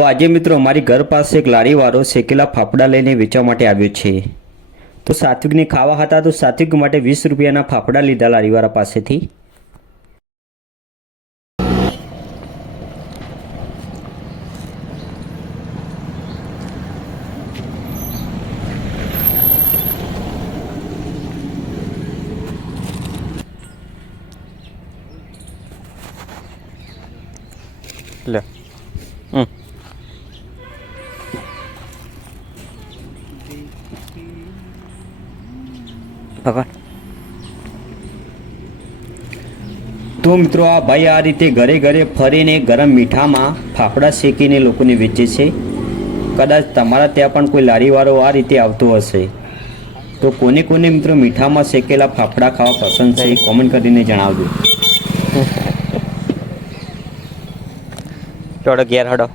તો આજે મિત્રો મારી ઘર પાસે એક લારીવાળો શેકેલા ફાફડા લઈને વેચવા માટે આવ્યો છે। તો સાત્વિકને ખાવા હતા તો સાત્વિક માટે 20 રૂપિયાના ફાફડા લીધા લારીવાળા પાસેથી। લે તો મિત્રો આ ભાઈ આ રીતે ઘરે ઘરે ફરીને ગરમ મીઠામાં ફાફડા શેકીને લોકોને વેચે છે। કદાચ તમારા ત્યાં પણ કોઈ લારીવાળો આ રીતે આવતો હશે। તો કોને કોને મિત્રો મીઠામાં શેકેલા ફાફડા ખાવા પસંદ છે એ કોમેન્ટ કરીને જણાવજો। થોડો ઘેર હડો।